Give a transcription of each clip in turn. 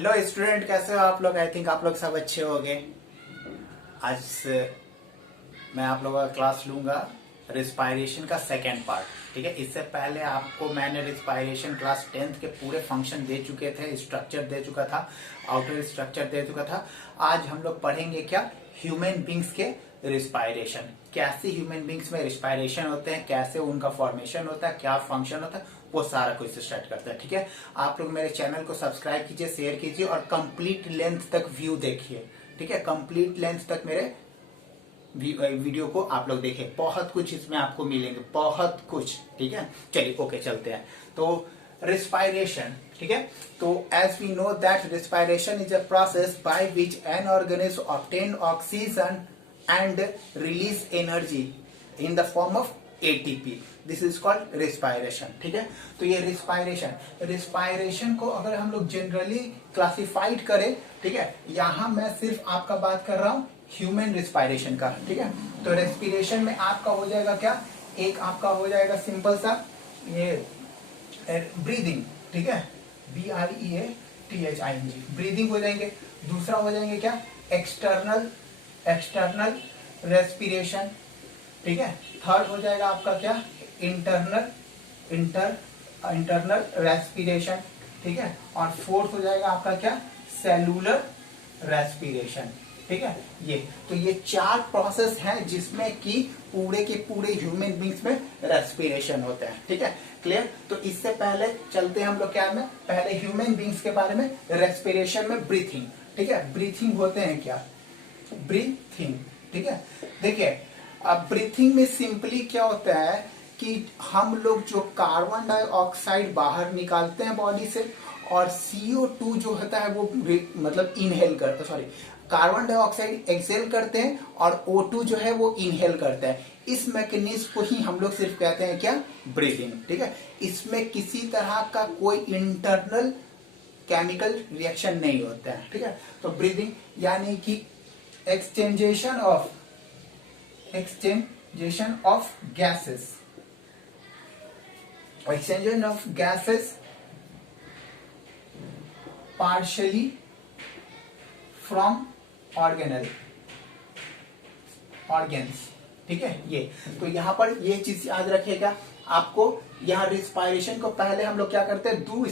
Hello student, कैसे हो आप लोग। आई थिंक आप लोग सब अच्छे होंगे। आज से मैं आप लोगों का क्लास लूंगा रिस्पायरेशन का सेकेंड पार्ट। ठीक है, इससे पहले आपको मैंने रिस्पायरेशन क्लास 10th के पूरे फंक्शन दे चुके थे, स्ट्रक्चर दे चुका था, आउटर स्ट्रक्चर दे चुका था। आज हम लोग पढ़ेंगे क्या, ह्यूमन बींग्स के रिस्पायरेशन, कैसे ह्यूमन बींग्स में रिस्पायरेशन होते हैं, कैसे उनका फॉर्मेशन होता है, क्या फंक्शन होता है, वो सारा कुछ स्टार्ट करते हैं। ठीक है, आप लोग मेरे चैनल को सब्सक्राइब कीजिए, शेयर कीजिए और कंप्लीट लेंथ तक व्यू देखिए। ठीक है, कंप्लीट लेंथ तक मेरे वीडियो को आप लोग देखें, बहुत कुछ इसमें आपको मिलेंगे, बहुत कुछ। ठीक है, चलिए ओके चलते हैं। तो रिस्पायरेशन, ठीक है, तो as we know that respiration is a process by which an organism obtain oxygen and release energy in the form of ATP. This is called respiration. ठीक है, तो ये रिस्पायरेशन को अगर हम लोग जनरली क्लासिफाइड करें, ठीक है, यहां मैं सिर्फ आपका बात कर रहा हूं ह्यूमन रिस्पायरेशन का। ठीक है, तो रेस्पिरेशन में आपका हो जाएगा क्या, एक आपका हो जाएगा सिंपल सा ये ब्रीदिंग। ठीक है, BREATHING, ब्रीदिंग हो जाएंगे। दूसरा हो जाएंगे क्या, एक्सटर्नल रेस्पिरेशन। ठीक है, थर्ड हो जाएगा आपका क्या, इंटरनल रेस्पिरेशन। ठीक है, और फोर्थ हो जाएगा आपका क्या, सेलुलर रेस्पिरेशन। ठीक है, ये चार प्रोसेस हैं जिसमें कि पूरे के पूरे ह्यूमन बींग्स में रेस्पिरेशन होते हैं। ठीक है, क्लियर। तो इससे पहले चलते हैं हम लोग क्या में, पहले ह्यूमन बींग्स के बारे में, रेस्पिरेशन में ब्रीथिंग। ठीक है, ब्रीथिंग होते हैं क्या, ब्रीथिंग। ठीक है, देखिए अब ब्रीथिंग में सिंपली क्या होता है कि हम लोग जो कार्बन डाइऑक्साइड बाहर निकालते हैं बॉडी से, और CO2 जो होता है वो मतलब इनहेल करते, सॉरी, कार्बन डाइऑक्साइड एक्सेल करते हैं और O2 जो है वो इनहेल करता है। इस मैकेनिज्म को ही हम लोग सिर्फ कहते हैं क्या, ब्रीथिंग। ठीक है, इसमें किसी तरह का कोई इंटरनल केमिकल रिएक्शन नहीं होता है। ठीक है, तो ब्रीथिंग यानी कि exchangeation of gases partially from organs। ठीक है, ये तो यहाँ पर ये चीज याद रखिएगा आपको। यहाँ रिस्पायरेशन को पहले हम लोग क्या करते हैं, टू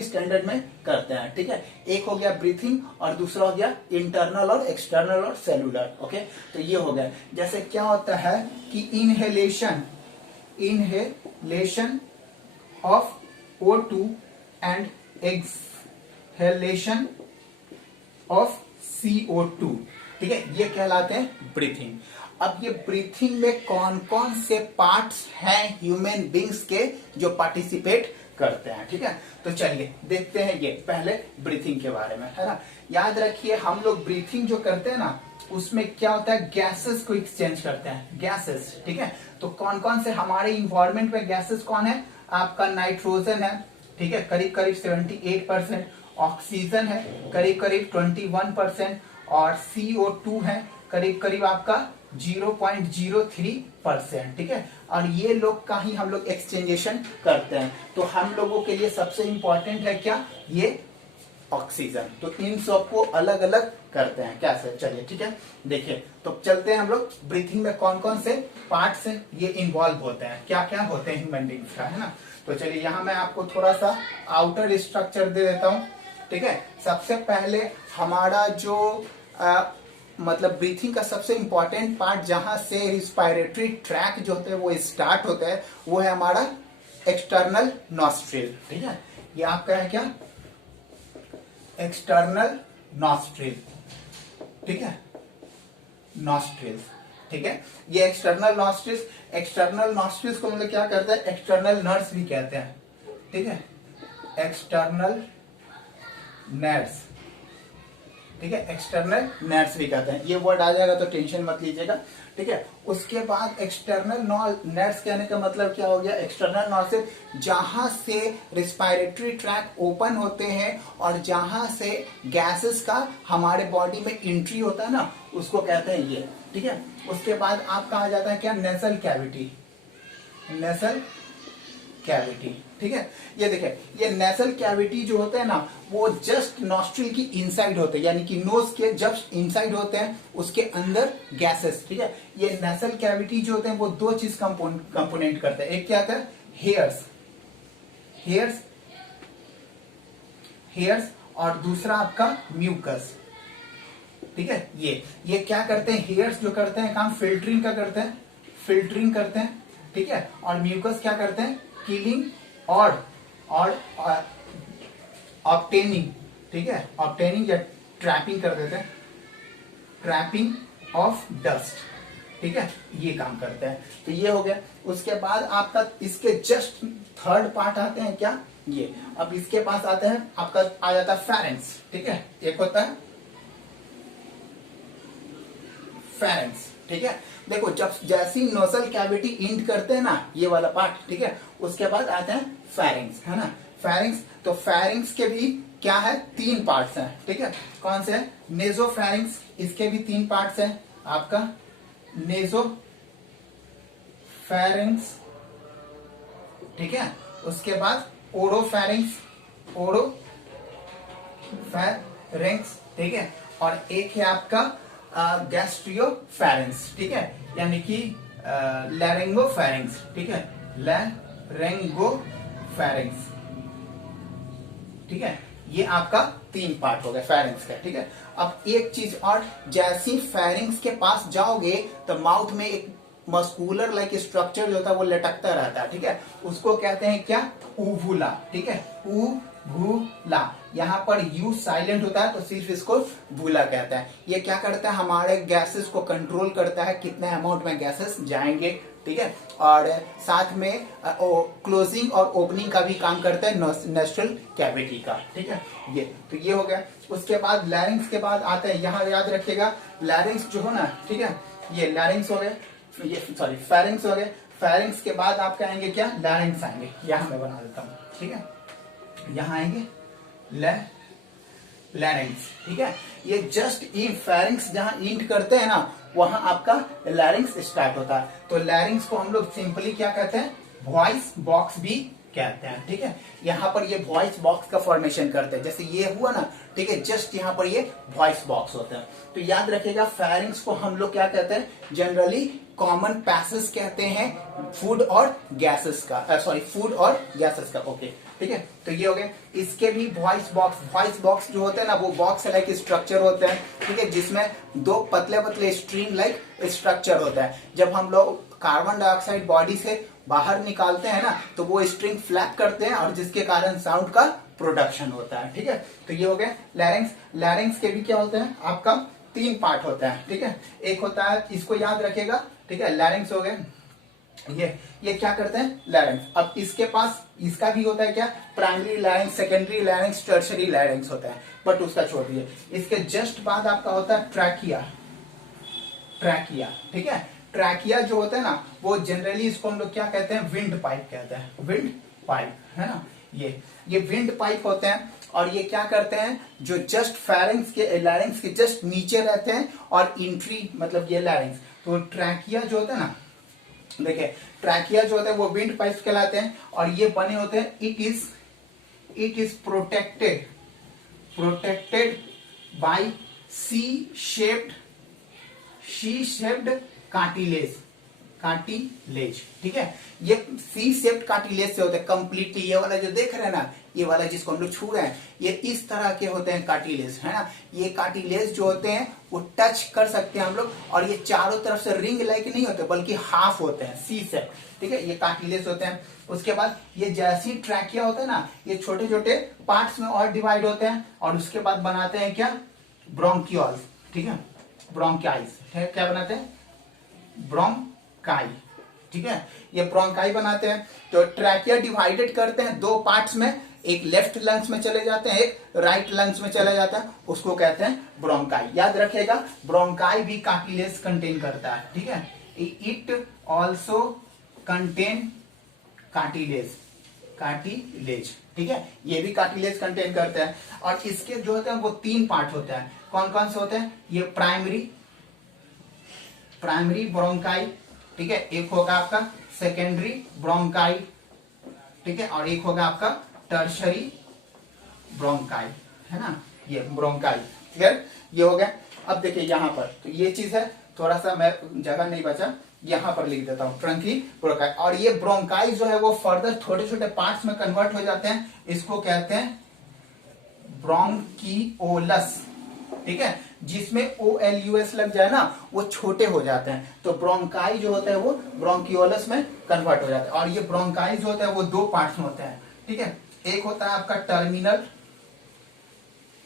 स्टैंडर्ड में करते हैं। ठीक है, एक हो गया ब्रीथिंग और दूसरा हो गया इंटरनल और एक्सटर्नल और सेलुलर। ओके, तो ये हो गया। जैसे क्या होता है कि inhalation of O2 and exhalation of CO2। ठीक है, ये कहलाते हैं ब्रीथिंग। अब ये ब्रीथिंग में कौन कौन से पार्ट्स हैं ह्यूमन बींग्स के जो पार्टिसिपेट करते हैं। ठीक है, तो चलिए देखते हैं ये पहले ब्रीथिंग के बारे में, है ना। याद रखिए हम लोग ब्रीथिंग जो करते हैं ना, उसमें क्या होता है, गैसेस को एक्सचेंज करते हैं, गैसेस। ठीक है, तो कौन कौन से हमारे इन्वायरमेंट में गैसेस कौन है, आपका नाइट्रोजन है, ठीक है, करीब करीब 78%, ऑक्सीजन है करीब करीब 21%, और CO2 है करीब करीब आपका 0.03%। ठीक है, और ये लोग का ही हम लोग एक्सचेंजेशन करते हैं। तो हम लोगों के लिए सबसे इंपॉर्टेंट है क्या, ये ऑक्सीजन। तो इन सबको अलग अलग करते हैं कैसे, चलिए ठीक है, देखिए। तो चलते हैं हम लोग ब्रीथिंग में कौन कौन से पार्ट्स ये इन्वॉल्व होते हैं, क्या क्या होते हैं ह्यूमन बींग्स का, है ना। तो चलिए यहाँ मैं आपको थोड़ा सा आउटर स्ट्रक्चर दे देता हूँ। ठीक है, सबसे पहले हमारा जो मतलब ब्रीथिंग का सबसे इंपॉर्टेंट पार्ट जहां से रिस्पायरेटरी ट्रैक जो होते हैं वो स्टार्ट होता है, वो है हमारा एक्सटर्नल नॉस्ट्रिल। ठीक है, ये आपका है क्या, एक्सटर्नल नॉस्ट्रिल। ठीक है, नॉस्ट्रिल्स। ठीक है, ये एक्सटर्नल नॉस्ट्रिल्स को मतलब क्या करते हैं, एक्सटर्नल नर्स भी कहते हैं। ठीक है, एक्सटर्नल नर्स। ठीक है, एक्सटर्नल नर्स भी कहते हैं। ये वर्ड आ जाएगा तो टेंशन मत लीजिएगा। ठीक है, उसके बाद एक्सटर्नल नर्स कहने का मतलब क्या हो गया, एक्सटर्नल नर्स जहां से रिस्पायरेटरी ट्रैक ओपन होते हैं और जहां से गैसेस का हमारे बॉडी में एंट्री होता है ना, उसको कहते हैं ये। ठीक है, उसके बाद आपका आ जाता है क्या, नेसल कैविटी। नेसल कैविटी, ठीक है। ये देखिए, ये नेसल कैविटी जो होते हैं ना, वो जस्ट नॉस्ट्रिल की इनसाइड होते हैं, यानी कि नोज के जब इनसाइड होते हैं उसके अंदर गैसेस, ठीक है। ये नेसल कैविटी जो होते हैं वो दो चीज कंपोनेंट करते हैं। एक क्या आता है, हेयर्स, हेयर्स और दूसरा आपका म्यूकस, ठीक है। ये क्या करते हैं, हेयर्स जो करते हैं काम फिल्टरिंग का करते हैं, ठीक है। और म्यूकस क्या करते हैं, किलिंग और ऑब्टेनिंग, ठीक है, ऑब्टेनिंग या ट्रैपिंग कर देते हैं, ट्रैपिंग ऑफ डस्ट, ठीक है, ये काम करते हैं। तो ये हो गया। उसके बाद आपका इसके जस्ट थर्ड पार्ट आते हैं क्या, ये। अब इसके पास आते हैं, आपका आ जाता है फेरेंक्स, ठीक है। एक होता है फेरेंक्स, ठीक है। देखो, जब जैसी नोजल कैविटी इंड करते हैं ना, ये वाला पार्ट, ठीक है, उसके बाद आते हैं फेरिंग्स, है ना, फेरिंग्स। तो फेरिंग्स के भी क्या है, 3 पार्ट्स हैं, ठीक है। कौन से, नेजोफेरिंग्स, इसके भी 3 पार्ट्स हैं आपका, नेजोफेरिंग्स, ठीक है। उसके बाद ओरोफेरिंग्स, ठीक है। और एक है आपका गैस्ट्रियोफेरेंस, ठीक है, यानी कि लैरिंगोफेरेंस, ठीक है, लैरिंगोफेरेंस, ठीक है। ये आपका 3 पार्ट हो गया फेरेंक्स का, ठीक है। अब एक चीज और, जैसी फेरेंक्स के पास जाओगे तो माउथ में एक मस्कुलर लाइक स्ट्रक्चर जो होता है वो लटकता रहता है, ठीक है, उसको कहते हैं क्या, ऊवुला, ठीक है, ऊवुला। यहाँ पर यू साइलेंट होता है तो सिर्फ इसको वुला कहता है। ये क्या करता है, हमारे गैसेस को कंट्रोल करता है, कितने अमाउंट में गैसेस जाएंगे, ठीक है। और साथ में क्लोजिंग और ओपनिंग का भी काम करता है नोस्ट्रल कैविटी का, ठीक है। ये तो ये हो गया। उसके बाद लैरिंग्स के बाद आते हैं, यहाँ याद रखिएगा, लैरिंग्स जो है ना, ठीक है, ये लैरिंग्स हो गए, ये सॉरी फेरिंग्स हो गए। फेरिंग्स के बाद आपके आएंगे क्या, लैरिंग्स आएंगे। यहाँ मैं बना देता हूँ, ठीक है, यहाँ आएंगे लैरिंग्स, ठीक है। ये जस्ट इन फेरिंग्स जहां इंड करते हैं ना, वहां आपका लैरिंग्स स्टार्ट होता है। तो लैरिंग्स को हम लोग सिंपली क्या कहते हैं, वॉइस बॉक्स भी कहते हैं, ठीक है। यहाँ पर ये वॉइस बॉक्स का फॉर्मेशन करते हैं, जैसे ये हुआ ना, ठीक है, जस्ट यहाँ पर ये वॉइस बॉक्स होते हैं। तो याद रखिएगा, फेरिंग्स को हम लोग क्या कहते हैं, जनरली कॉमन पैसेज कहते हैं फूड और गैसेस का, सॉरी फूड और गैसेस का, ओके, ठीक है। तो ये हो गए। इसके भी वॉइस बॉक्स जो होते हैं ना, वो बॉक्स लाइक स्ट्रक्चर होते हैं, ठीक है, जिसमें 2 पतले पतले स्ट्रिंग लाइक स्ट्रक्चर होता है। जब हम लोग कार्बन डाइऑक्साइड बॉडी से बाहर निकालते हैं ना, तो वो स्ट्रिंग फ्लैप करते हैं और जिसके कारण साउंड का प्रोडक्शन होता है, ठीक है। तो ये हो गए लैरिंग्स के भी क्या होते हैं, आपका 3 पार्ट होता है, ठीक है। एक होता है, इसको याद रखिएगा, ठीक है, लैरिंग्स हो गए। ये क्या करते हैं, लैरिंग्स। अब इसके पास इसका भी होता है क्या, प्राइमरी लैरिंग्स, सेकेंडरी लैरिंग्स, टर्शरी लैरिंग्स होता है, बट उसका छोड़ दिए। इसके जस्ट बाद आपका होता है ट्रैकिया, ठीक है। ट्रैकिया जो होता है ना, वो जनरली इसको हम लोग क्या कहते हैं, विंड पाइप कहते हैं, विंड पाइप, है ना। ये विंड पाइप होते हैं, और ये क्या करते हैं, जो जस्ट फेरिंग्स के लैरिंग्स के जस्ट नीचे रहते हैं, और इंट्री मतलब ये लैरिंग्स। तो ट्रैकिया जो होता है ना, देखिए, ट्रैकिया जो होता है वो विंड पाइप कहलाते हैं, और ये बने होते हैं, it is protected by C shaped cartilage, ठीक है। ये सी शेप्ड कार्टिलेज से होते हैं कंप्लीटली। ये वाला जो देख रहे हैं ना, ये वाला जिसको हम लोग छू रहे हैं, ये इस तरह के होते हैं कार्टिलेज, है ना। ये कार्टिलेज जो होते हैं वो टच कर सकते हैं हम लोग, और ये चारों तरफ से रिंग लाइक नहीं होते, बल्कि हाफ होते हैं, सी शेप, ठीक है। ये कार्टिलेज होते हैं। उसके बाद ये जैसी ट्रैकिया होता है ना, ये छोटे छोटे पार्ट्स में और डिवाइड होते हैं, और उसके बाद बनाते हैं क्या, ब्रोंकियोल्स, ठीक है, ब्रोंकाइज, क्या बनाते हैं, ब्रोंकाई, ठीक है, ये ब्रोंकाई बनाते हैं। तो ट्रैकिया डिवाइडेड करते हैं 2 पार्ट्स में, एक लेफ्ट लंग्स में चले जाते हैं, एक राइट लंग्स में चले जाता है, उसको कहते हैं ब्रोंकाई। याद रखिएगा, ब्रोंकाई भी कार्टिलेज कंटेन करता है, ठीक है। इट ऑल्सो कंटेन कार्टिलेज, ठीक है, ये भी कार्टिलेज कंटेन करते हैं। और इसके जो होते हैं वो 3 पार्ट होते हैं। कौन कौन से होते हैं, ये प्राइमरी ब्रोंकाई, ठीक है, एक होगा आपका सेकेंडरी ब्रोंकाई, ठीक है, और एक होगा आपका टर्शरी ब्रोंकाई, है ना, ये ब्रोंकाई। क्लियर, ये हो गया। अब देखिए यहाँ पर तो ये चीज है, थोड़ा सा मैं जगह नहीं बचा, यहाँ पर लिख देता हूँ ट्रंकी ब्रोंकाई। और ये ब्रोंकाई जो है वो फर्दर छोटे छोटे पार्ट्स में कन्वर्ट हो जाते हैं, इसको कहते हैं ब्रोंकियोलस। ठीक है, जिसमें OLUS लग जाए ना वो छोटे हो जाते हैं, तो ब्रोंकाई जो होता है वो ब्रोंकियोलस में कन्वर्ट हो जाता है। और ये ब्रोंकाई जो होता है वो दो पार्ट्स में होते हैं। ठीक है, एक होता है आपका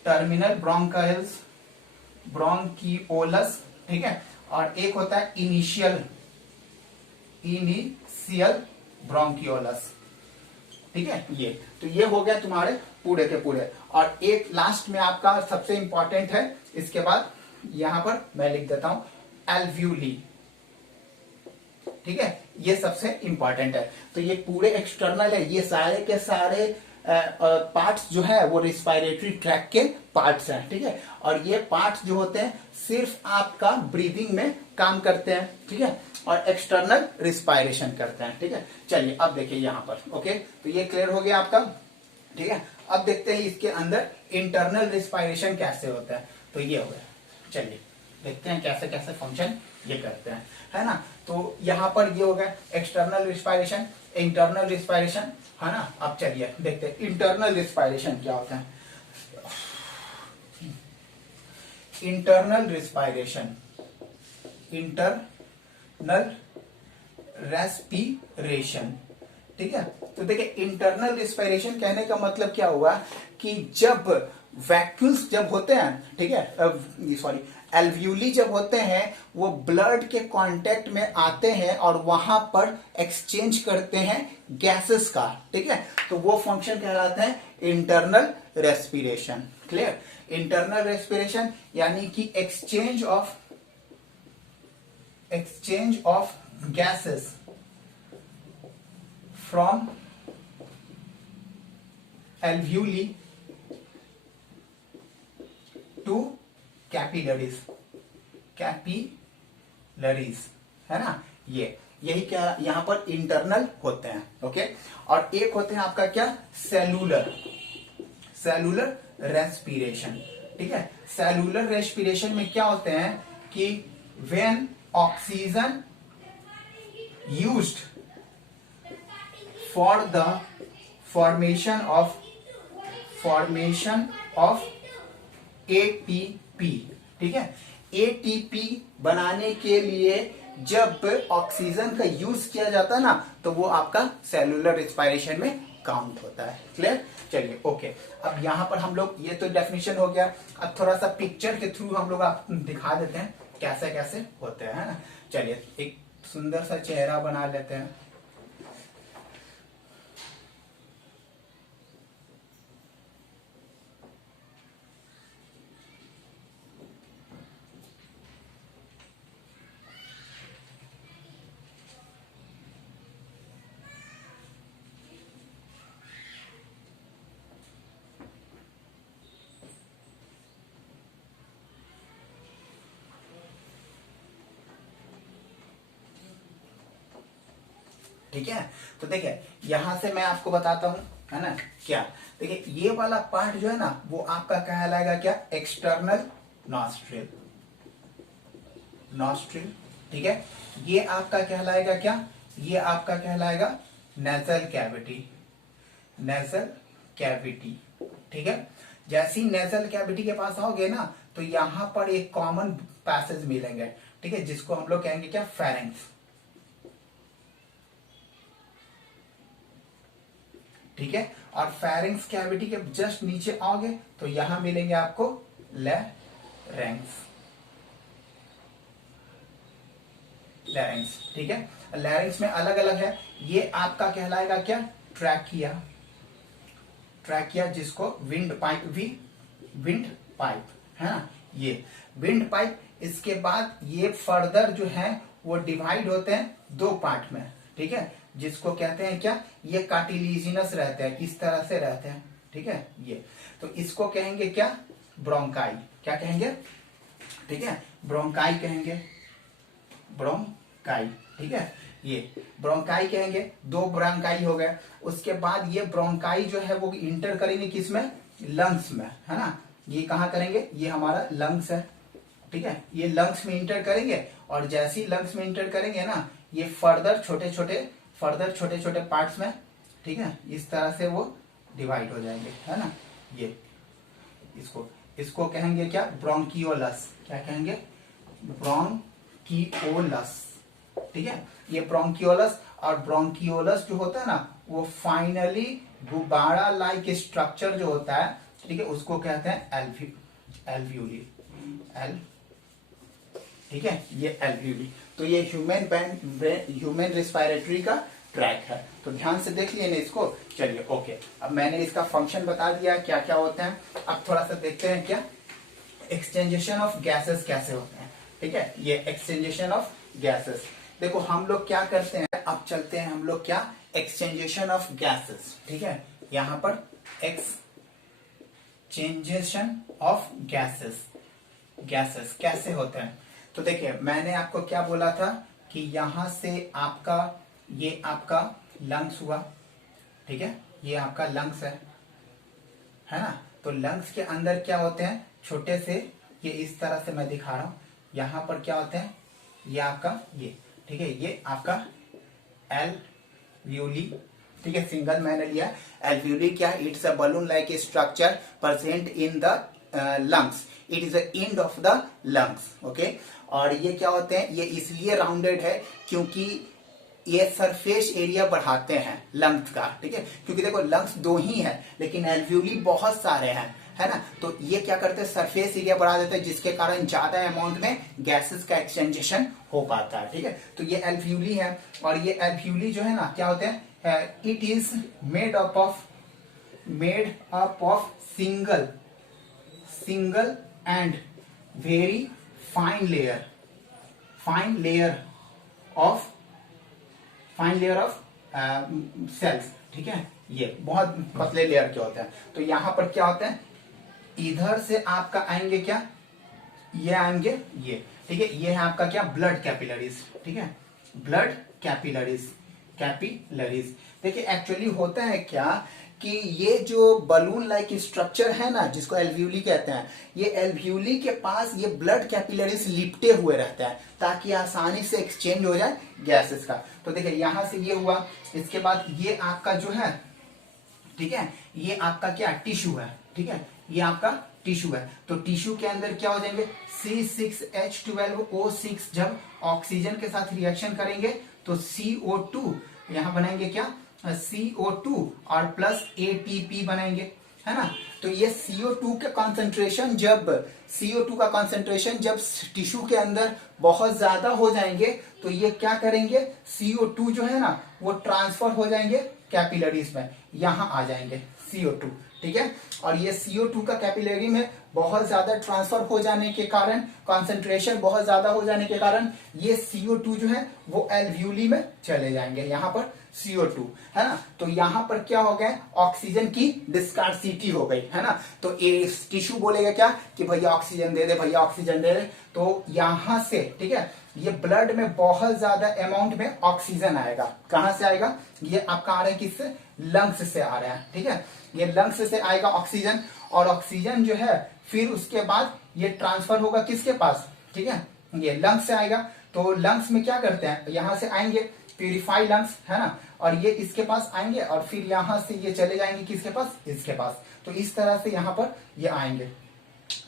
टर्मिनल ब्रोंकाइल्स ब्रोंकियोलस, ठीक है, और एक होता है इनिशियल ब्रोंकियोलस। ठीक है, ये तो ये हो गया तुम्हारे पूरे के पूरे। और एक लास्ट में आपका सबसे इंपॉर्टेंट है, इसके बाद यहां पर मैं लिख देता हूं एल्व्यूली। ठीक है, ये सबसे इंपॉर्टेंट है। तो ये पूरे एक्सटर्नल है, ये सारे के सारे पार्ट्स जो है वो रिस्पायरेटरी ट्रैक के पार्ट्स हैं। ठीक है, और ये पार्ट्स जो होते हैं सिर्फ आपका ब्रीदिंग में काम करते हैं। ठीक है, और एक्सटर्नल रिस्पायरेशन करते हैं। ठीक है, चलिए अब देखिए यहां पर। ओके, तो ये क्लियर हो गया आपका। ठीक है, अब देखते हैं इसके अंदर इंटरनल रिस्पायरेशन कैसे होता है। तो ये हो गया, चलिए देखते हैं कैसे कैसे फंक्शन ये करते हैं, है ना। तो यहां पर ये हो गया एक्सटर्नल रिस्पायरेशन, इंटरनल रिस्पायरेशन, है ना। अब चलिए देखते हैं इंटरनल रिस्पायरेशन क्या होता है। Internal respiration, internal respiration. ठीक है, तो देखिए इंटरनल रिस्पायरेशन कहने का मतलब क्या हुआ कि जब वैक्यूल्स जब होते हैं, ठीक है, सॉरी, एल्व्यूली जब होते हैं वो ब्लड के कांटेक्ट में आते हैं और वहां पर एक्सचेंज करते हैं गैसेस का। ठीक है, तो वो फंक्शन कहलाता है internal respiration. Clear, internal respiration यानी कि exchange of gases from alveoli to capillaries, है ना। ये यही क्या यहां पर इंटरनल होते हैं। ओके, और एक होते हैं आपका क्या, सेलुलर रेस्पिरेशन। ठीक है, सेलुलर रेस्पिरेशन में क्या होते हैं कि when oxygen used for the formation of ATP। ठीक है, ATP बनाने के लिए जब ऑक्सीजन का यूज किया जाता है ना तो वो आपका सेलुलर रिस्पायरेशन में काउंट होता है। क्लियर, चलिए ओके। अब यहां पर हम लोग, ये तो डेफिनेशन हो गया, अब थोड़ा सा पिक्चर के थ्रू हम लोग आप दिखा देते हैं कैसे कैसे होते हैं, है ना। चलिए एक सुंदर सा चेहरा बना लेते हैं। ठीक है, तो देखिए यहां से मैं आपको बताता हूं, है ना क्या। देखिए ये वाला पार्ट जो है ना वो आपका कहलाएगा क्या, एक्सटर्नल नॉस्ट्रिल। ठीक है, ये आपका कहलाएगा क्या, ये आपका कहलाएगा नेजल कैविटी। ठीक है, जैसे ही नेजल कैविटी के पास आओगे ना तो यहां पर एक कॉमन पैसेज मिलेंगे। ठीक है, जिसको हम लोग कहेंगे क्या, फेरेंक्स। ठीक है, और फेरिंग्स कैविटी के जस्ट नीचे आओगे तो यहां मिलेंगे आपको लैरिंग्स। ठीक है, लैरिंग्स में अलग अलग है। ये आपका कहलाएगा क्या, ट्रैकिया, जिसको विंड पाइप, है ना, ये विंड पाइप। इसके बाद ये फर्दर जो है वो डिवाइड होते हैं दो पार्ट में। ठीक है, जिसको कहते हैं क्या, ये कार्टिलेजिनस रहते हैं, इस तरह से रहते हैं। ठीक है, ये तो इसको कहेंगे क्या, ब्रोंकाई। क्या कहेंगे, ठीक है, ब्रोंकाई कहेंगे, ब्रोंकाई। ठीक है, ये ब्रोंकाई कहेंगे, 2 ब्रोंकाई हो गए। उसके बाद ये ब्रोंकाई जो है वो इंटर करेंगे किसमें, लंग्स में, है ना। ये कहाँ करेंगे, ये हमारा लंग्स है, ठीक है, ये लंग्स में इंटर करेंगे और जैसे ही लंग्स में इंटर करेंगे ना, ये फर्दर छोटे छोटे पार्ट्स में, ठीक है, इस तरह से वो डिवाइड हो जाएंगे, है ना। ये इसको कहेंगे क्या, ब्रोंकियोलस। क्या कहेंगे, ब्रोंकियोलस, ठीक है। ये ब्रोंकियोलस और ब्रोंकियोलस जो होता है ना, वो फाइनली गुब्बारा लाइक स्ट्रक्चर जो होता है, ठीक है, उसको कहते हैं एल्व्यूली, ठीक है, ये एल्व्यूली। तो ये ह्यूमन रेस्पिरेटरी का ट्रैक है। तो ध्यान से देख लिए ना इसको। चलिए ओके, अब मैंने इसका फंक्शन बता दिया क्या क्या होते हैं। अब थोड़ा सा देखते हैं क्या एक्सचेंजेशन ऑफ गैसेस कैसे होते हैं, ठीक है। ये एक्सचेंजेशन ऑफ गैसेस, देखो हम लोग क्या करते हैं, अब चलते हैं हम लोग क्या, एक्सचेंजेशन ऑफ गैसेस, ठीक है। यहां पर एक्सचेंजेशन ऑफ गैसेस कैसे होते हैं। तो देखिए मैंने आपको क्या बोला था कि यहां से आपका ये आपका लंग्स हुआ, ठीक है, ये आपका लंग्स है ना। तो लंग्स के अंदर क्या होते हैं, छोटे से, ये इस तरह से मैं दिखा रहा हूं, यहां पर क्या होते हैं, ये आपका ये, ठीक है, ये आपका एल्व्यूली, ठीक है, सिंगल मैंने लिया। एल्व्यूली क्या, it's a balloon like a structure present in the lungs, it is the end of the lungs, okay. और ये क्या होते हैं, ये इसलिए राउंडेड है क्योंकि ये सरफेस एरिया बढ़ाते हैं लंग्स का, ठीक है, क्योंकि देखो लंग्स 2 ही है लेकिन एल्व्यूली बहुत सारे हैं, है ना। तो ये क्या करते हैं, सरफेस एरिया बढ़ा देते हैं, जिसके कारण ज्यादा अमाउंट में गैसेस का एक्सचेंजेशन हो पाता है, ठीक है। तो ये एल्व्यूली है और ये एल्व्यूली जो है ना क्या होते हैं, it is made up of single and very fine layer of cells, ठीक है, ये बहुत पतले लेयर के होते हैं। तो यहां पर क्या होता है, इधर से आपका आएंगे क्या, ये आएंगे ये, ठीक है, ये है आपका क्या, ब्लड कैपिलरीज, ठीक है, ब्लड कैपिलरीज। देखिए एक्चुअली होता है क्या कि ये जो बलून लाइक स्ट्रक्चर है ना, जिसको एल्व्यूली कहते हैं, ये एल्व्यूली के पास ये ब्लड कैपिलरीज लिपटे हुए रहते हैं ताकि आसानी से एक्सचेंज हो जाए गैसेस का। तो देखिए यहां से ये हुआ, इसके बाद ये आपका जो है, ठीक है, ये आपका क्या टिश्यू है, ठीक है, ये आपका टिश्यू है। तो टिश्यू के अंदर क्या हो जाएंगे, C6H12O6 जब ऑक्सीजन के साथ रिएक्शन करेंगे तो CO2 यहां बनाएंगे क्या, CO2 और प्लस ATP बनाएंगे, है ना। तो ये CO2 का कंसंट्रेशन जब टिश्यू के अंदर बहुत ज्यादा हो जाएंगे तो ये क्या करेंगे, CO2 जो है ना वो ट्रांसफर हो जाएंगे कैपिलरीज में, यहां आ जाएंगे CO2, ठीक है। और ये CO2 का कैपिलरी में बहुत ज्यादा ट्रांसफर हो जाने के कारण, कंसंट्रेशन बहुत ज्यादा हो जाने के कारण ये CO2 जो है वो एल्व्यूली में चले जाएंगे, यहाँ पर CO2, है ना। तो यहाँ पर क्या हो गया, ऑक्सीजन की डिस्कार्सिटी हो गई, है ना। तो ये टिश्यू बोलेगा क्या कि भैया ऑक्सीजन दे दे, भैया ऑक्सीजन दे दे। तो यहां से, ठीक है, ये ब्लड में बहुत ज्यादा अमाउंट में ऑक्सीजन आएगा। कहां से आएगा, ये आपका आ रहा है किससे, लंग्स से आ रहा है, ठीक है, ये लंग्स से आएगा ऑक्सीजन। और ऑक्सीजन जो है फिर उसके बाद ये ट्रांसफर होगा किसके पास, ठीक है, ये लंग्स से आएगा। तो लंग्स में क्या करते हैं, यहां से आएंगे प्यूरिफाई लंग्स, है ना, और ये इसके पास आएंगे और फिर यहां से ये चले जाएंगे किसके पास, इसके पास। तो इस तरह से यहां पर ये आएंगे।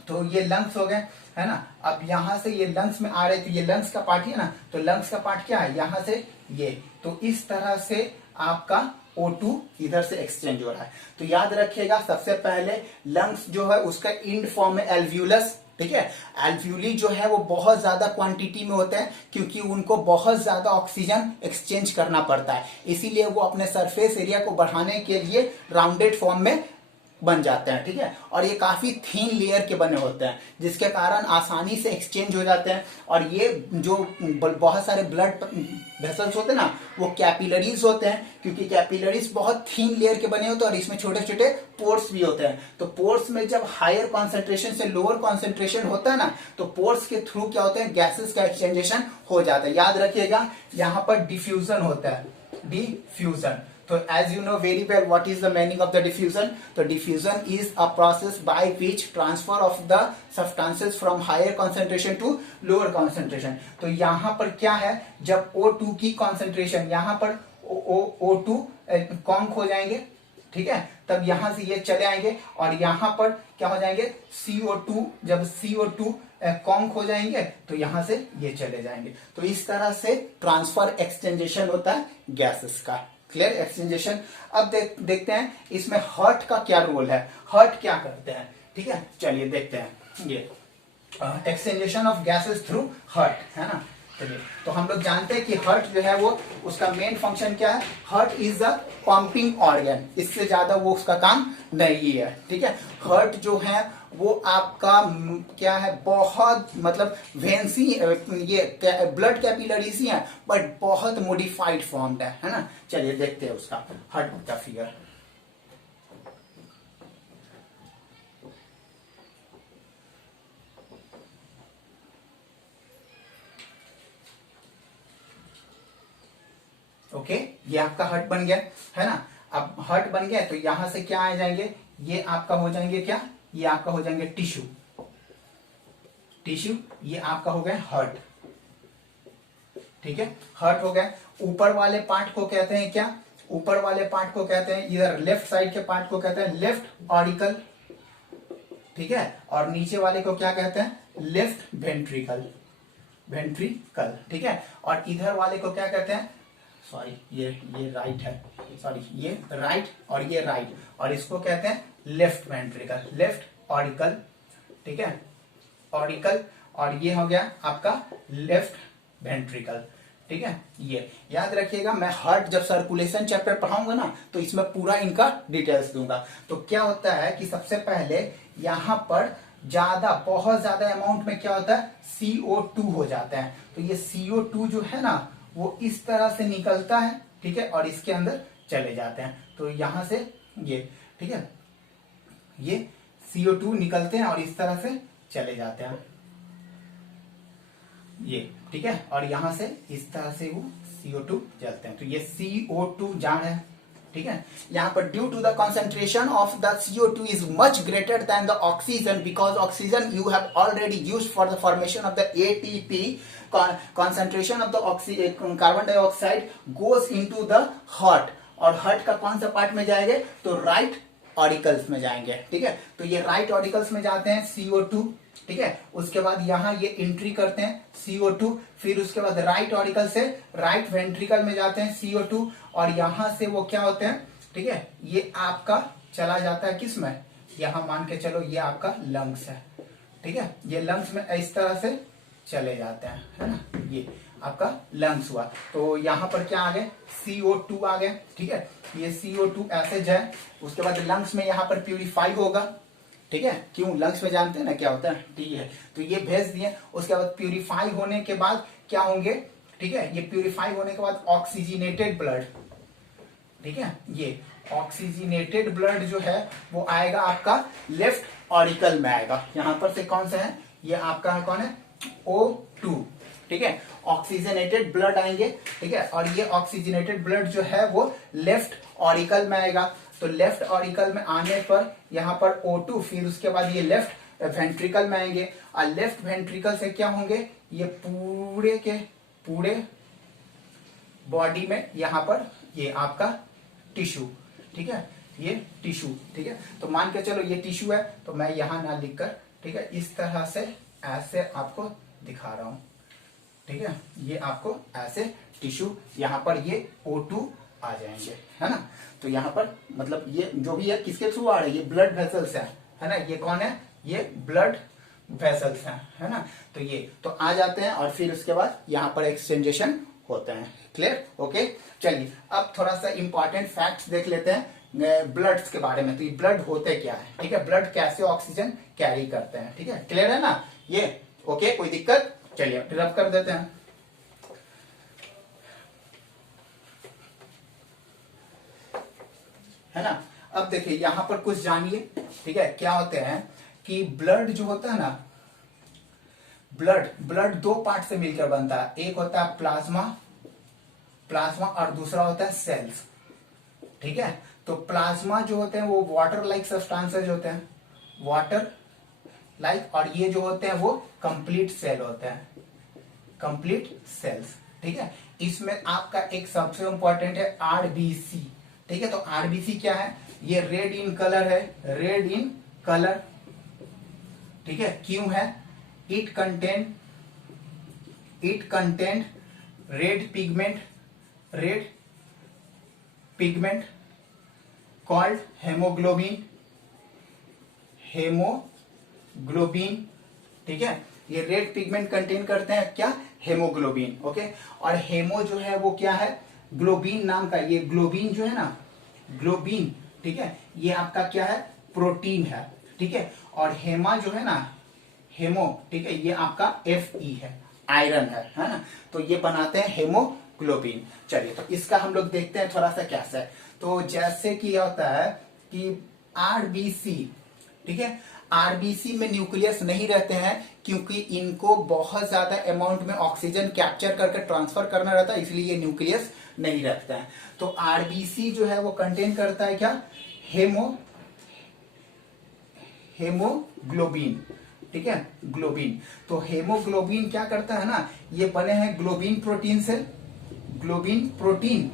तो ये लंग्स हो गए, है ना। अब यहां से ये लंग्स में आ रहे, तो ये लंग्स का पार्ट है ना, तो लंग्स का पार्ट क्या है, यहां से ये। तो इस तरह से आपका O2 इधर से एक्सचेंज हो रहा है। तो याद रखिएगा सबसे पहले लंग्स जो है उसका इंड फॉर्म है एल्व्यूलस, ठीक है। एल्व्यूली जो है वो बहुत ज्यादा क्वांटिटी में होते हैं क्योंकि उनको बहुत ज्यादा ऑक्सीजन एक्सचेंज करना पड़ता है, इसीलिए वो अपने सरफेस एरिया को बढ़ाने के लिए राउंडेड फॉर्म में बन जाते हैं, ठीक है। और ये काफी थिन लेयर के बने होते हैं जिसके कारण आसानी से एक्सचेंज हो जाते हैं। और ये जो बहुत सारे ब्लड वेसल्स होते हैं ना, वो कैपिलरीज होते हैं, क्योंकि कैपिलरीज बहुत थिन लेयर के बने होते हैं और इसमें छोटे छोटे पोर्स भी होते हैं। तो पोर्स में जब हायर कॉन्सेंट्रेशन से लोअर कॉन्सेंट्रेशन होता है ना, तो पोर्स के थ्रू क्या होता है, गैसेस का एक्सचेंजेशन हो जाता है। याद रखिएगा, यहाँ पर डिफ्यूजन होता है, डिफ्यूजन। तो as you know very well what is the meaning of the diffusion, तो diffusion is a process by which transfer of the substances from higher concentration to lower concentration। तो यहाँ पर क्या है, जब O2 की concentration यहाँ पर O2 कॉन्क हो जाएंगे, ठीक है, तब यहां से ये चले आएंगे और यहां पर क्या हो जाएंगे, CO2, जब CO2 कॉन्क हो जाएंगे तो यहां से ये चले जाएंगे। तो इस तरह से ट्रांसफर एक्सचेंजेशन होता है गैसेस का। क्लियर, एक्सचेंजेशन। अब देखते हैं इसमें हर्ट का क्या रोल है, हर्ट क्या करते हैं, ठीक है। चलिए देखते हैं ये एक्सचेंजेशन ऑफ गैसेस थ्रू हर्ट, है ना। चलिए, तो हम लोग जानते हैं कि हर्ट जो है वो उसका मेन फंक्शन क्या है, heart is a pumping organ, इससे ज्यादा वो उसका काम नहीं है, ठीक है। हर्ट जो है वो आपका क्या है, बहुत मतलब वेंसी, ये ब्लड कैपिलरीज ही है बट बहुत मॉडिफाइड फॉर्म्ड है ना। चलिए देखते हैं उसका हर्ट का फिगर। ओके, ये आपका हर्ट बन गया, है ना। अब हर्ट बन गया तो यहां से क्या आ जाएंगे, ये आपका हो जाएंगे क्या, ये आपका हो जाएंगे टिश्यू, टिश्यू, ये आपका हो गया हर्ट, ठीक है। हर्ट हो गया। ऊपर वाले पार्ट को कहते हैं क्या, ऊपर वाले पार्ट को कहते हैं, इधर लेफ्ट साइड के पार्ट को कहते हैं लेफ्ट ऑरिकल, ठीक है। और नीचे वाले को क्या कहते हैं, लेफ्ट वेंट्रिकल, वेंट्रिकल, ठीक है। और इधर वाले को क्या कहते हैं, सॉरी ये राइट है, सॉरी ये राइट और ये राइट, और इसको कहते हैं लेफ्ट वेंट्रिकल, लेफ्ट ऑरिकल, ठीक है, ऑरिकल। और ये हो गया आपका लेफ्ट वेंट्रिकल, ठीक है। ये याद रखिएगा, मैं हार्ट जब सर्कुलेशन चैप्टर पढ़ाऊंगा ना तो इसमें पूरा इनका डिटेल्स दूंगा। तो क्या होता है कि सबसे पहले यहां पर ज्यादा, बहुत ज्यादा अमाउंट में क्या होता है, CO2 हो जाता है। तो ये CO2 जो है ना वो इस तरह से निकलता है, ठीक है, और इसके अंदर चले जाते हैं। तो यहां से ये, ठीक है, ये CO2 निकलते हैं और इस तरह से चले जाते हैं, ये, ठीक है। और यहां से इस तरह से वो CO2 जलते हैं। तो ये CO2 जान है, ठीक है। यहाँ पर due to the concentration of the CO2 is much greater than the oxygen, because oxygen you have already used for the formation of the ATP, concentration of the carbon dioxide goes into the heart. और heart का कौन सा part में जाएंगे, तो right auricles में जाएंगे, ठीक है। तो ये राइट ऑरिकल्स में जाते हैं CO2, ठीक है। उसके बाद यहाँ ये एंट्री करते हैं CO2, फिर उसके बाद राइट ऑरिकल से राइट वेंट्रिकल में जाते हैं CO2, और यहां से वो क्या होते हैं, ठीक है, ये आपका चला जाता है किस में, यहां मान के चलो ये आपका लंग्स है, ठीक है। ये लंग्स में इस तरह से चले जाते हैं, है ना, ये आपका लंग्स हुआ। तो यहां पर क्या आ गए, CO2 आ गए, ठीक है। ये CO2 ऐसे जाए, उसके बाद लंग्स में यहाँ पर प्यूरिफाई होगा, ठीक है। क्यों, लंग्स में जानते हैं ना क्या होता है, टी है, तो ये भेज दिए। उसके बाद प्यूरिफाई होने के बाद क्या होंगे, ठीक है, ये प्यूरिफाई होने के बाद ऑक्सीजनेटेड ब्लड, ठीक है, ये ऑक्सीजनेटेड ब्लड जो है वो आएगा आपका लेफ्ट ऑरिकल में आएगा। यहां पर से कौन सा है, ये आपका है, कौन है, O2, ठीक है। ऑक्सीजनेटेड ब्लड आएंगे, ठीक है, और ये ऑक्सीजनेटेड ब्लड जो है वो लेफ्ट ऑरिकल में आएगा। तो लेफ्ट ऑरिकल में आने पर यहाँ पर O2, फिर उसके बाद ये लेफ्ट वेंट्रिकल में आएंगे, और लेफ्ट वेंट्रिकल से क्या होंगे, ये पूरे के पूरे बॉडी में यहाँ पर ये आपका टिश्यू, ठीक है, ये टिश्यू, ठीक है। तो मान के चलो ये टिश्यू है, तो मैं यहां ना लिखकर, ठीक है, इस तरह से ऐसे आपको दिखा रहा हूं, ठीक है। ये आपको ऐसे टिश्यू, यहाँ पर ये O2 आ जाएंगे, है ना। तो यहाँ पर मतलब ये जो भी है किसके थ्रू आ रहे हैं, ये ब्लड वेसल्स है ना। ये कौन है, ये ब्लड वेसल्स है ना। तो ये तो आ जाते हैं और फिर उसके बाद यहाँ पर एक्सचेंजेशन होते हैं। Clear, okay. चलिए अब थोड़ा सा इंपॉर्टेंट फैक्ट्स देख लेते हैं ब्लड्स के बारे में। तो ये ब्लड होते क्या है, ठीक है, ब्लड कैसे ऑक्सीजन कैरी करते हैं, ठीक है, क्लियर है ना ये? ओके, कोई दिक्कत? चलिए रब कर देते हैं। है ना? अब देखिए यहां पर कुछ जानिए, ठीक है, क्या होते हैं कि ब्लड जो होता है ना, ब्लड दो पार्ट से मिलकर बनता है। एक होता है प्लाज्मा और दूसरा होता है सेल्स, ठीक है। तो प्लाज्मा जो होते हैं वो वाटर लाइक सब्सटेंसेज होते हैं, वाटर लाइक, और ये जो होते हैं वो कंप्लीट सेल होते हैं, कंप्लीट सेल्स, ठीक है। इसमें आपका एक सबसे इंपॉर्टेंट है आरबीसी, ठीक है। तो आरबीसी क्या है? ये रेड इन कलर है, रेड इन कलर, ठीक है। क्यों है? It content red pigment called haemoglobin, ठीक है। ये रेड पिगमेंट कंटेन करते हैं क्या? Haemoglobin, okay. और हेमो जो है वो क्या है? ग्लोबिन नाम का, ये ग्लोबिन जो है ना, ग्लोबिन, ठीक है, ये आपका क्या है? प्रोटीन है, ठीक है। और हेमा जो है ना, हेमो, ठीक है, ये आपका Fe है, आयरन है ना। तो ये बनाते हैं हेमोग्लोबिन। चलिए तो इसका हम लोग देखते हैं थोड़ा सा कैसे। तो जैसे कि होता है कि आरबीसी, ठीक है, आरबीसी में न्यूक्लियस नहीं रहते हैं क्योंकि इनको बहुत ज्यादा अमाउंट में ऑक्सीजन कैप्चर करके ट्रांसफर करना रहता है, इसलिए ये न्यूक्लियस नहीं रखता है। तो आरबीसी जो है वो कंटेन करता है क्या? हेमोग्लोबिन, ठीक है, ग्लोबिन। तो हेमोग्लोबिन क्या करता है ना, ये बने हैं ग्लोबिन प्रोटीन से, ग्लोबिन प्रोटीन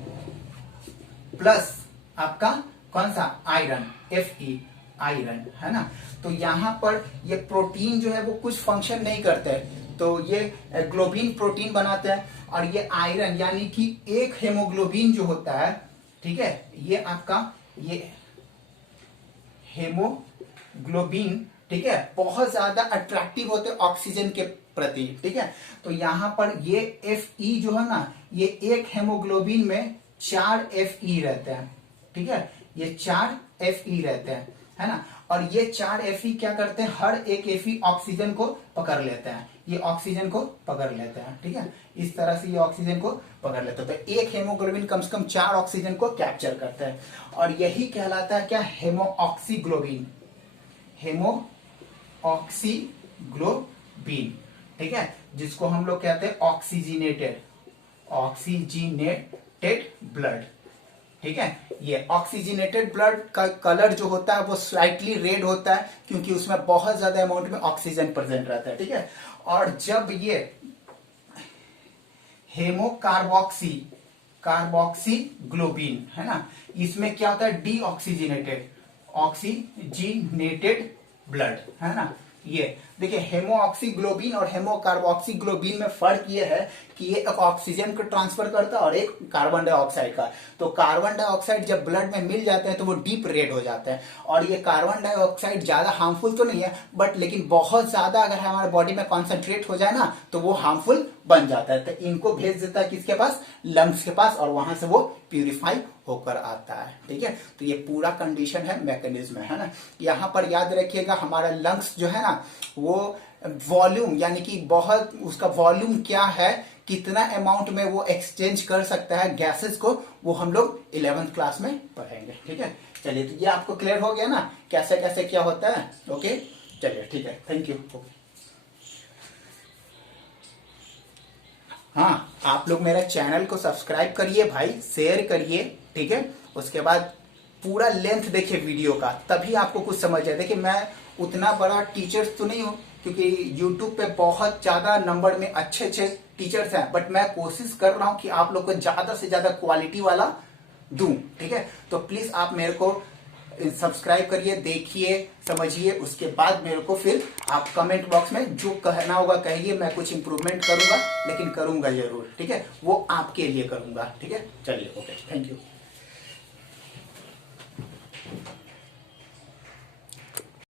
प्लस आपका कौन सा? आयरन, Fe, आयरन, है ना। तो यहां पर ये प्रोटीन जो है वो कुछ फंक्शन नहीं करते हैं, तो ये ग्लोबिन प्रोटीन बनाते हैं। और ये आयरन यानी कि एक हेमोग्लोबिन जो होता है, ठीक है, ये आपका ये हेमोग्लोबिन, ठीक है, बहुत ज्यादा अट्रैक्टिव होते हैं ऑक्सीजन के प्रति, ठीक है। तो यहां पर ये Fe जो है ना, ये एक हेमोग्लोबिन में 4 Fe रहते हैं, ठीक है, ये 4 Fe रहते हैं, है ना। और ये 4 Fe क्या करते हैं? हर एक Fe ऑक्सीजन को पकड़ लेते हैं, ये ऑक्सीजन को पकड़ लेते हैं, ठीक है, इस तरह से ये ऑक्सीजन को पकड़ लेते हैं। तो एक हेमोग्लोबिन कम से कम 4 ऑक्सीजन को कैप्चर करता है, और यही कहलाता है क्या? हेमोऑक्सीग्लोबिन, हेमोऑक्सीग्लोबिन, ठीक है, जिसको हम लोग कहते हैं ऑक्सीजिनेटेड ब्लड, ठीक है। ये ऑक्सीजनेटेड ब्लड का कलर जो होता है वो स्लाइटली रेड होता है क्योंकि उसमें बहुत ज्यादा अमाउंट में ऑक्सीजन प्रेजेंट रहता है, ठीक है। और जब ये कार्बोक्सीग्लोबिन है ना, इसमें क्या होता है? ऑक्सीजिनेटेड ब्लड, है ना। ये देखिए हेमोऑक्सीग्लोबिन और हेमोकार्बोक्सीग्लोबिन में फर्क ये है कि ये एक ऑक्सीजन को ट्रांसफर करता है और एक कार्बन डाइऑक्साइड का। तो कार्बन डाइऑक्साइड जब ब्लड में मिल जाते हैं तो वो डीप रेड हो जाते हैं। और ये कार्बन डाइऑक्साइड ज्यादा हार्मफुल तो नहीं है, बट लेकिन बहुत ज्यादा अगर हमारे बॉडी में कॉन्सेंट्रेट हो जाए ना तो वो हार्मफुल बन जाता है। तो इनको भेज देता है किसके पास? लंग्स के पास, और वहां से वो प्यूरिफाई होकर आता है, ठीक है। तो ये पूरा कंडीशन है, मैकेनिज्म है ना। यहाँ पर याद रखिएगा हमारा लंग्स जो है ना वो वॉल्यूम यानी कि बहुत उसका वॉल्यूम क्या है, कितना अमाउंट में वो एक्सचेंज कर सकता है गैसेस को, वो हम लोग 11th क्लास में पढ़ेंगे, ठीक है। चलिए तो ये आपको क्लियर हो गया ना कैसे कैसे क्या होता है? ओके चलिए ठीक है, थैंक यू। हाँ, आप लोग मेरा चैनल को सब्सक्राइब करिए भाई, शेयर करिए, ठीक है। उसके बाद पूरा लेंथ देखिए वीडियो का, तभी आपको कुछ समझ आए। देखिए मैं उतना बड़ा टीचर तो नहीं हूँ क्योंकि YouTube पे बहुत ज्यादा नंबर में अच्छे अच्छे टीचर्स हैं, बट मैं कोशिश कर रहा हूँ कि आप लोग को ज्यादा से ज्यादा क्वालिटी वाला दूं, ठीक है। तो प्लीज आप मेरे को सब्सक्राइब करिए, देखिए, समझिए, उसके बाद मेरे को फिर आप कमेंट बॉक्स में जो कहना होगा कहिए, मैं कुछ इंप्रूवमेंट करूंगा, लेकिन करूंगा जरूर, ठीक है, वो आपके लिए करूंगा, ठीक है। चलिए ओके, थैंक यू।